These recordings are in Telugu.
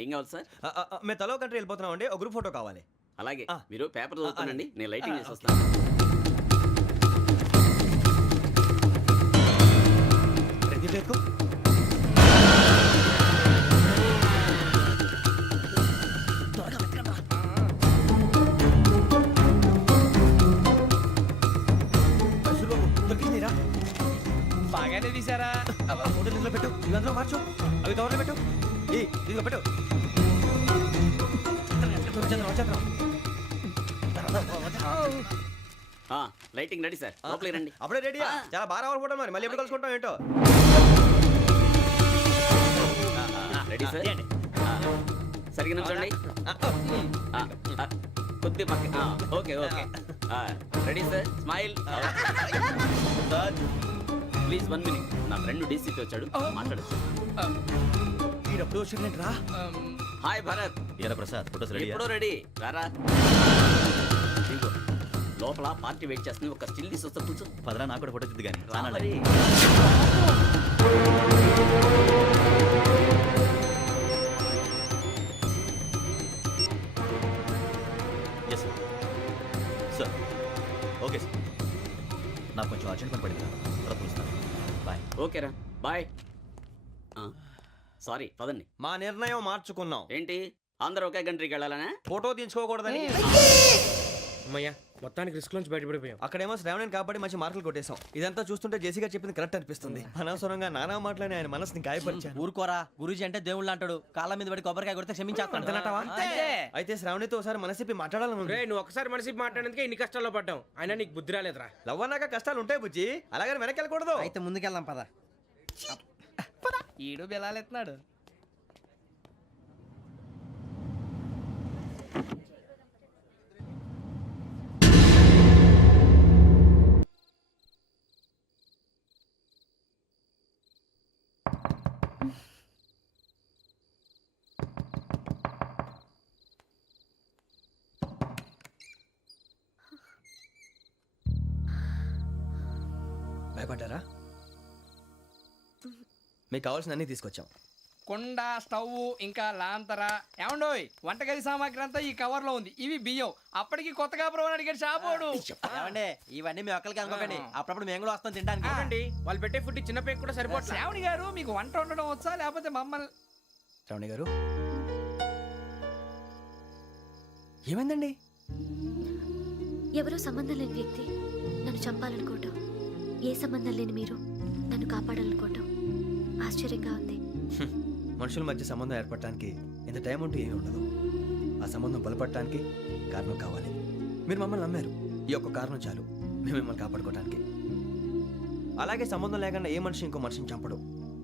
ఏం కావాలి సార్? మేము తలో కంట్రీ వెళ్ళిపోతున్నాం అండి. ఒక గ్రూప్ ఫోటో కావాలి. అలాగే మీరు పేపర్ చదువుతానండి, నేను లైటింగ్ చేసి వస్తాను. బాగానే తీసారా? ఫోటో ఇందులో పెట్టు, ఇవి అందులో మార్చు, అవి కవర్లో పెట్టు, ఇదిగో పెట్టు. లైటింగ్ రెడీ సార్, లోపలికి రండి. అప్పుడే రెడీయా? చాలా బాగా రావాలి ఫోటో. మరి మళ్ళీ ఎప్పుడు కలుసుకుంటాం ఏంటో. రెడీ సార్, సరిగ్గా నుంచోండి. కొద్ది పక్క. Okay okay, ready sir. Smile please. 1 minute, నా ఫ్రెండ్ డీసీపీ వచ్చాడు, మాట్లాడచ్చు. రా. హాయ్ భరత్. ఏరా ప్రసాద్, ఫోటోస్ రెడీ? ఎప్పుడో రెడీ. రారా, ఇదిగో లోపల పార్టీ వెయిట్ చేస్తుంది. ఒక స్టిల్ తీసి వస్తా, కూర్చో. పదరా, నాకు కూడా ఫోటో చూద్దు కానీ. రా మరి. Yes sir. ఓకే సార్, నాకు కొంచెం అర్జెంట్ పని పడింది, తర్వాత పిలుస్తాను. బాయ్. ఓకేరా, బాయ్. సారీ, పదండి. మా నిర్ణయం మార్చుకున్నాం. ఏంటి, అందరూ ఒకే కంట్రీకి వెళ్ళాలనే? ఫోటో తీసుకోకూడదని. అమ్మయ్యా, మొత్తానికి రిస్క్ నుంచి బయటపడిపోయాం. అక్కడేమో శ్రావణిని కాబట్టి మంచి మార్కులు కొట్టేశాం. ఇదంతా చూస్తుంటే జేసీగా చెప్పింది కరెక్ట్ అనిపిస్తుంది. అనవసరంగా నానా మాటలని ఆయన మనసుని గాయపరిచాను. ఊరుకోరా, గురూజీ అంటే దేవుళ్ళు అంటాడు. కాళ్ళ మీద పడి కొబ్బరికాయ కొడితే క్షమించేస్తాడు. అయితే శ్రావణితో ఒకసారి మనసిప్పి మాట్లాడాలను. రే, నువ్వు ఒకసారి మనిషి మాట్లాడేందుకే ఇన్ని కష్టాల్లో పడ్డాం. అయినా నీకు బుద్ధి రాలేదురా. లవ్ అన్నాక కష్టాలు ఉంటాయి బుజ్జి, అలాగని వెనక్కి వెళ్ళకూడదు. అయితే ముందుకెళ్దాం పద. ఈడు బెలాలెత్తున్నాడు. భయపడ్డారా? మీకు కావాల్సిన అన్ని తీసుకొచ్చాం. కుండ, స్టవ్, ఇంకా లాంతర. ఏమండోయ్, వంటగది సామాగ్రి అంతా ఈ కవర్ లో ఉంది. ఇవి బియ్యం. అప్పటికి కొత్తగా బ్రౌన్ అడిగాడు షాపోడు. ఏమండి, ఇవన్నీ మీ ఒక్కరికి అనుకోకండి, అప్పుడప్పుడు మేము కూడా వస్తాం తినడానికి. చూడండి, వాళ్ళు పెట్టే ఫుడ్ చిన్న పేక్ కూడా సరిపోతుంది. శ్రావణి గారు, మీకు వంట వండడం వచ్చా, లేకపోతే మమ్మల్ని? శ్రావణి గారు, ఏమైందండి? ఎవరో సంబంధం లేని వ్యక్తి నన్ను చంపాలనుకోవటం, ఏ సంబంధం లేని మీరు నన్ను కాపాడాలనుకోవటం ఆశ్చర్యంగా ఉంది. మనుషుల మధ్య సంబంధం ఏర్పడటానికి ఇంత టైం ఉంటే ఏమీ ఉండదు. ఆ సంబంధం బలపడటానికి కారణం కావాలి. మీరు మమ్మల్ని నమ్మారు, ఈ ఒక్క కారణం చాలు మేము మిమ్మల్ని కాపాడుకోవటానికి. అలాగే సంబంధం లేకుండా ఏ మనిషి ఇంకో మనిషిని చంపడు.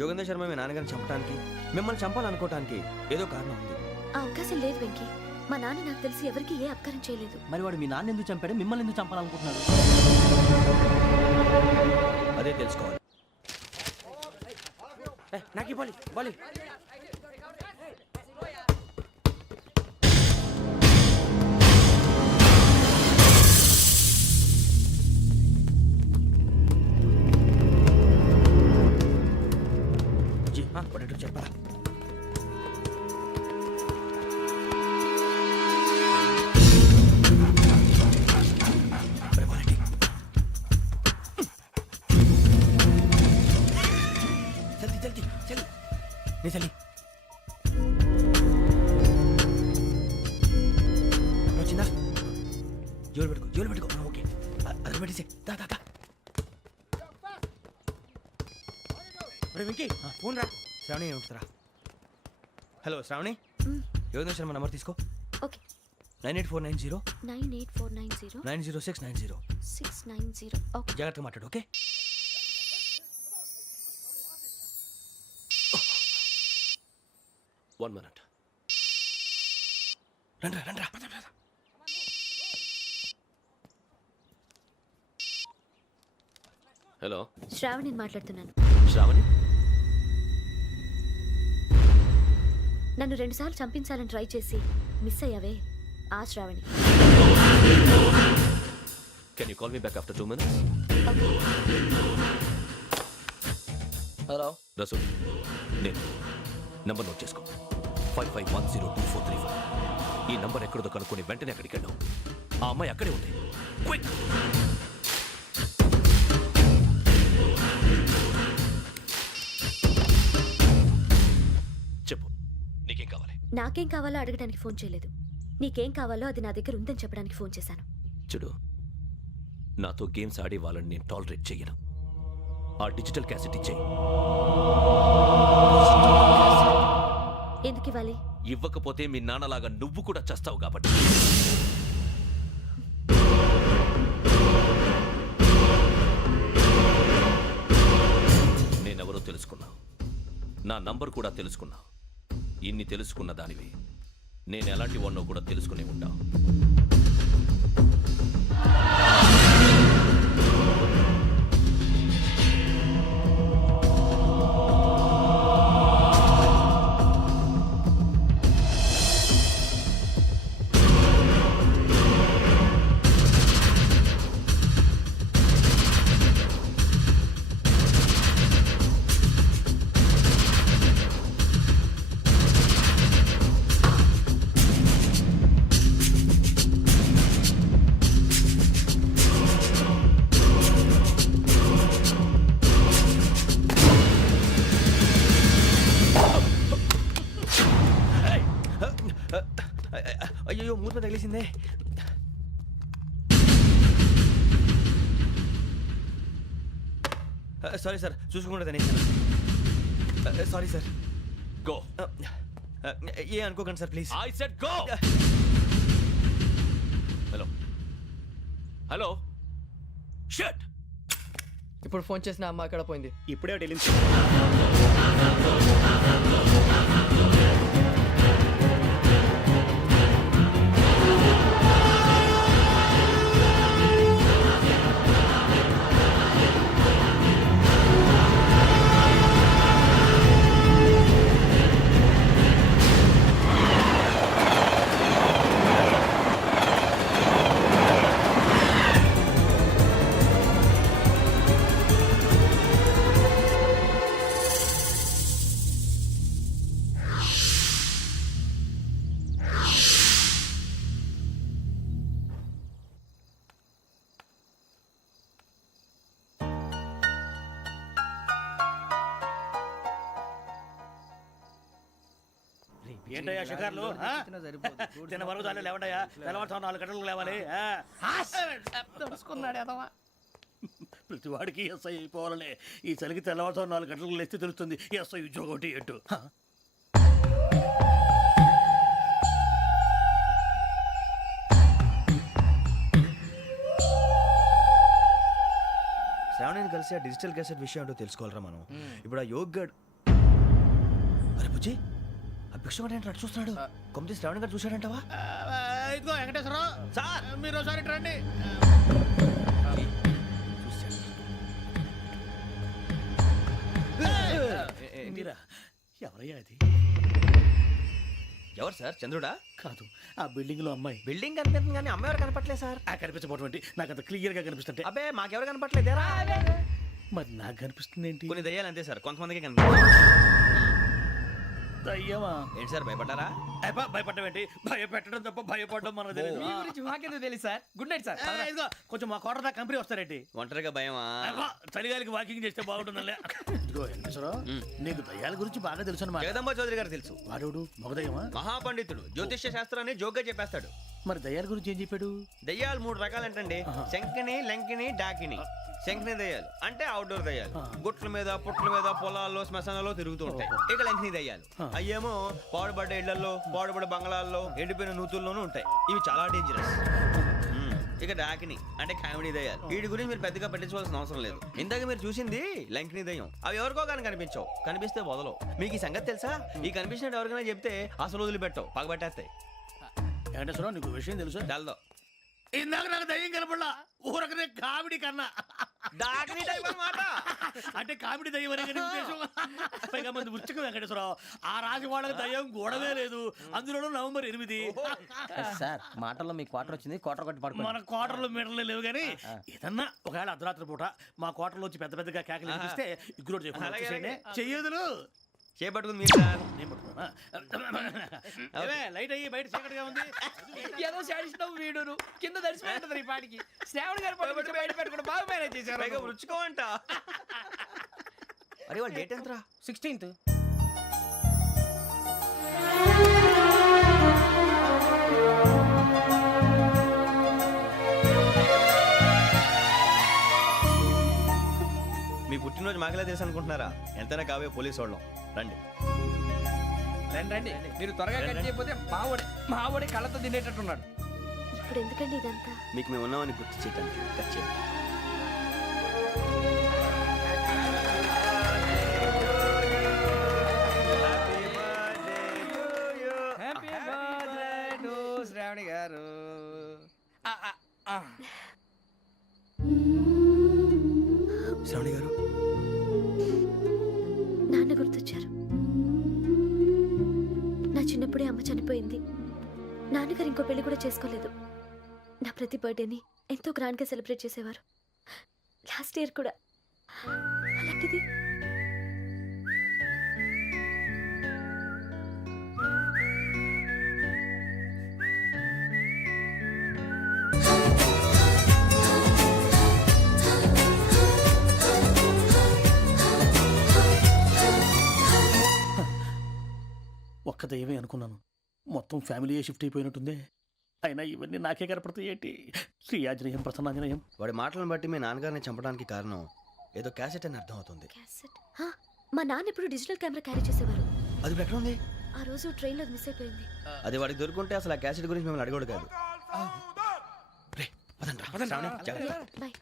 యోగేంద్ర శర్మ మీ నాన్నగారిని చంపడానికి, మిమ్మల్ని చంపాలనుకోవటానికి ఏదో కారణం ఉంది. ఆ అవకాశం లేదు వెంకీ. మా నాన్న నాకు తెలిసి ఎవరికి ఏ అపకారం చేయలేదు. మరి వాడు మీ నాన్న ఎందుకు చంపాడు, మిమ్మల్ని ఎందుకు చంపాలనుకుంటున్నాడు? అదే తెలుసుకోవాలి. నాకు ఇవ్వాలి, బాలి. చెప్పరా? చలి వచ్చిందా? జోలు పెట్టుకో. ఓకే, అది పెట్టేసి వెంకీ, ఫోన్ రా. శ్రావణి ఏముంటుందిరా? హలో శ్రావణి, యోగేంద్ర శర్మ నంబర్ తీసుకో. ఓకే. 98490 98490 90690. 690. ఓకే, జాగ్రత్తగా మాట్లాడు. Okay, one minute. రండ్రా. హలో, శ్రావణిని మాట్లాడుతున్నాను. శ్రావణి, నన్ను 2 సార్లు చంపించాలని ట్రై చేసి మిస్ అయ్యావే, ఆ Shravani. Can you call me back after 2 minutes? Hello Rasool, నేను నంబర్ నోట్ చేసుకో. 55102435. ఈ నంబర్ ఎక్కడదో కనుక్కొని వెంటనే అక్కడికి వెళ్ళాం. ఆ అమ్మాయి అక్కడే ఉంది. క్విక్! చెప్పు, నీకేం కావాలి? నాకేం కావాలో అడగడానికి ఫోన్ చేయలేదు. నీకేం కావాలో అది నా దగ్గర ఉందని చెప్పడానికి ఫోన్ చేశాను. చూడు, నాతో గేమ్స్ ఆడే వాళ్ళని నేను టాలరేట్ చెయ్యను. ఆ డిజిటల్ క్యాసెట్ ఇచ్చేయి. ఎందుకు ఇవ్వాలి? ఇవ్వకపోతే మీ నాన్నలాగా నువ్వు కూడా చస్తావు కాబట్టి. నేనెవరో తెలుసుకున్నావు, నా నంబర్ కూడా తెలుసుకున్నావు. ఇన్ని తెలుసుకున్న దానివి నేను ఎలాంటి వాడినో కూడా తెలుసుకునే ఉంటావు. అయ్యో, మూత తగిలేసిందే. సారీ సార్, చూసుకోకుండా తినేసాను. Sorry sir. గో. ఏ అనుకోకండి sir, please. I said go. Hello hello, shut. ఇప్పుడు ఫోన్ చేసిన అమ్మ అక్కడ పోయింది. ఇప్పుడే వెళ్ళింది. ఏంటయ్యా షికార్లు? తిన్న వరకు దాన్ని లేవండయ్యా. తెల్లవారుతో 4 గంటలకు లేవాలి. తెలుసుకున్నాడు ఎదవా. ప్రతి వాడికి ఎస్ఐ అయిపోవాలనే ఈ చలికి తెల్లవారుతో 4 గంటలకు లేస్తే తెలుస్తుంది ఎస్ఐ ఉద్యోగం ఒకటి ఎట్టు. శ్రావణిని కలిసి ఆ డిజిటల్ క్యాసెట్ విషయం ఏంటో తెలుసుకోవాలరా మనం. ఇప్పుడు ఆ యోగ్ గడ్. అరే బుజ్జి, ఆ భిక్షం ఏంటంటే అటు చూస్తున్నాడు. కొమ్మిది శ్రావణి గారు చూశాడంటావా? ఇదిగో వెంకటేశ్వరరావు సార్, మీరు ఒకసారి రండి. మీరా? ఎవరయ్యా అది? ఎవరు సార్? చంద్రుడా? కాదు, ఆ బిల్డింగ్ లో అమ్మాయి. బిల్డింగ్ కనిపిస్తుంది కానీ అమ్మాయి ఎవరు కనపట్లేదు సార్. ఆ కనిపించబోటువంటి నాకు అంత క్లియర్ గా కనిపిస్తుంటే. అబ్బే, మాకెవరు కనపట్లేదేరా? మరి నాకు కనిపిస్తుంది ఏంటి? కొన్ని దయ్యాలు అంతే సార్, కొంతమందికి కనిపిస్తుంది. దయ్యమా? ఏంటి సార్, భయపడ్డారా? భయపడడం ఏంటి? భయపెట్టడం తప్ప భయపడడం మనకు తెలియదు. మీ గురించి మాకెందుకు తెలుసు సార్. Good night sir. ఇదిగో కొంచెం మా కోట దాకా కంపెనీ వస్తారేంటి? ఒంటరిగా భయమా? చలిగాలికి వాకింగ్ చేస్తే బాగుంటుందిలే. ఇదిగో వెంకటేశ్వరరావు, నీకు దయ్యాల గురించి బాగా తెలుసు అన్నమాట. జగదంబ చౌదరి గారు తెలుసు. వాడోడు మగదయ్యమా? మహాపండితుడు, జ్యోతిష్య శాస్త్రాన్ని జోగ్గా చెప్పేస్తాడు. మరి దయ్యాల గురించి ఏం చెప్పాడు? దయ్యాలు 3 రకాలంటండి. శంకిని, లంకిని, డాకిని. శంకిని దయ్యాలు అంటే అవుట్డోర్ దయ్యాలు. గుట్ల మీద, పుట్ల మీద, పొలాల్లో, శ్మశానాల్లో తిరుగుతూ ఉంటాయి. ఇక లంకిని దయ్యాలు అయ్యేమో పాడుబడ్డ ఇళ్లలో, పాడుబడ్డ బంగ్లాల్లో, ఎండిపోయిన నూతుల్లోనూ ఉంటాయి. ఇవి చాలా డేంజరస్. ఇక డాకిని అంటే కామెడీ దయ్యాలు. వీటి గురించి మీరు పెద్దగా పట్టించుకోవాల్సిన అవసరం లేదు. ఇందాక మీరు చూసింది లంకిని దయ్యం. అవి ఎవరికో కానీ కనిపించవు, కనిపిస్తే వదలవు. మీకు ఈ సంగతి తెలుసా? ఈ కనిపించినట్టు ఎవరికైనా చెప్తే అసలు వదిలిపెట్టవు, పగబట్టేస్తాయి. వెంకటేశ్వరరావు, నీకు విషయం తెలుసు? తెల్దో. ఇందాక నాకు దయ్యం కనపడలా, ఊరకనే కామెడీ కన్నా. డాకిని టైప్ అన్నమాట. అంటే కామెడీ దయ్యం అనే ఉద్దేశం. పైగా మంది ఉచ్చక వెంకటేశ్వరరావు, ఆ రాజు వాళ్ళకి దయ్యం గొడవే లేదు. అందులోనూ నవంబర్ 8. సార్ మాటల్లో మీ క్వార్టర్ వచ్చింది, క్వార్టర్ కొట్టి పడుకో. మన క్వార్టర్లో మీటర్లు లేవు కానీ ఏదన్నా ఒకవేళ అర్ధరాత్రి పూట మా క్వార్టర్లో వచ్చి పెద్ద పెద్దగా కేకలు వినిపిస్తే ఇగ్గురు చెయ్యదులు. చేపట్టుకుంది మీరు సార్. నేను పట్టుకున్నా లైట్ అయ్యి బయట చీకటిగా ఉంది. ఏదో శాడిస్తావు వీడును కింద దర్శనం ఈ పాటికి శ్రావణ్ గారు పట్టుకుంటే బయట పెట్టుకుంటే బాగా మేనేజ్ పైగా చేశారు. రుచుకోవంట. అరే వాళ్ళ డేట్ ఎంతరా? 16th. మీ పుట్టినరోజు మాకలే తెలుసు అనుకుంటున్నారా? ఎంతైనా కావే పోలీసు వాళ్ళం. రండి. రండి రండి మీరు త్వరగా కట్ చేయకపోతే మావోడి కళ్ళతో తినేటట్టున్నాడు. ఇప్పుడు ఎందుకండి ఇదంతా? మీకు మేము ఉన్నామని గుర్తు చేయడానికి కట్ చేయండి. హ్యాపీ బర్త్డే టు శ్రావణి గారు. శ్రావణి గారు, నాన్న గుర్తొచ్చారు. నా చిన్నప్పుడే అమ్మ చనిపోయింది. నాన్నగారు ఇంకో పెళ్లి కూడా చేసుకోలేదు. నా ప్రతి బర్త్డేని ఎంతో గ్రాండ్గా సెలబ్రేట్ చేసేవారు. లాస్ట్ ఇయర్ కూడా. అలాంటిది ఒక్క దయ్యమే అనుకున్నాను, మొత్తం ఫ్యామిలీ షిఫ్ట్ అయిపోయినట్టుందే. అయినా ఇవన్నీ నాకే కనపడతాయి ఏంటి? శ్రీ ఆంజనేయం ప్రసన్నాంజనేయం. వాడి మాటలను బట్టి మీ నాన్నగారిని చంపడానికి కారణం ఏదో క్యాసెట్ అని అర్థం అవుతుంది. క్యాసెట్. మా నాన్న ఎప్పుడు డిజిటల్ కెమెరా క్యారీ చేసేవారు. అది ఇప్పుడు ఎక్కడ ఉంది? ఆ రోజు ట్రైన్లో మిస్ అయిపోయింది. అది వాడికి దొరుకుంటే అసలు ఆ క్యాసెట్ గురించి మిమ్మల్ని అడగడు కాదు. రే, పదండ్రా. శ్రావణి, జాగ్రత్త. బాయ్.